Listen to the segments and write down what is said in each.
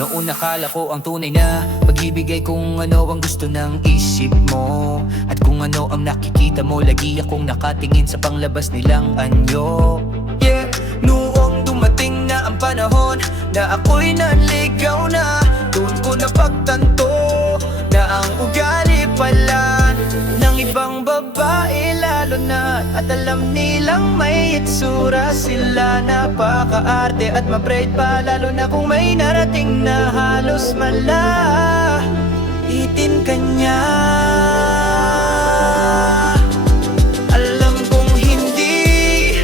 Noon nakala ko ang tunay na pag-ibig ay kung ano ang gusto ng isip mo, at kung ano ang nakikita mo. Lagi akong nakatingin sa panglabas nilang anyo. Yeah, noong dumating na ang panahon na ako'y naligaw na, doon ko napagtanto na ang ugali pala ng ibang babae lalo na. At alam nilang may itsura sila, napaka-arte at ma-braid pa, lalo na kung may narating na halos malahitin ka niya. Alam kong hindi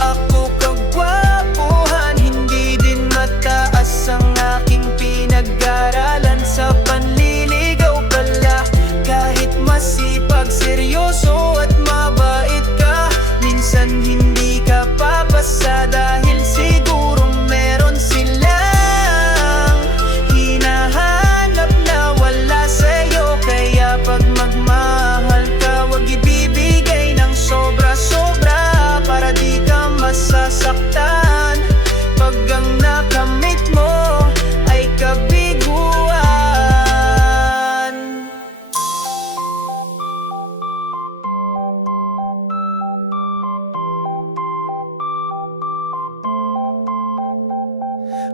ako kagwapuhan, hindi din mataas ang aking pinag-aralan sa panliligaw pala. Kahit masipag, seryoso at mabait ka, minsan hindi ka papasa dahil siguro meron silang hinahanap na wala sa'yo. Kaya pag magmahal ka, wag ibibigay ng sobra-sobra para di ka masasaktan pag ang nakamit mo ay kabiguan.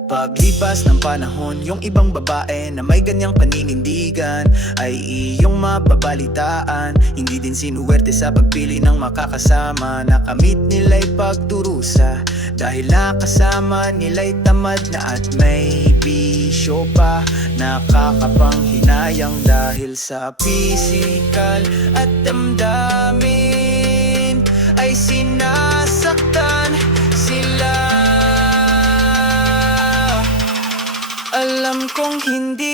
Paglipas ng panahon, yung ibang babae na may ganyang paninindigan ay iyong mababalitaan. Hindi din sinuwerte sa pagpili ng makakasama, nakamit nila'y pagdurusa dahil nakasama nila'y tamad na at may bisyo pa. Nakakapanghinayang dahil sa pisikal at damdamin ay sinasaktan sila. Alam kong hindi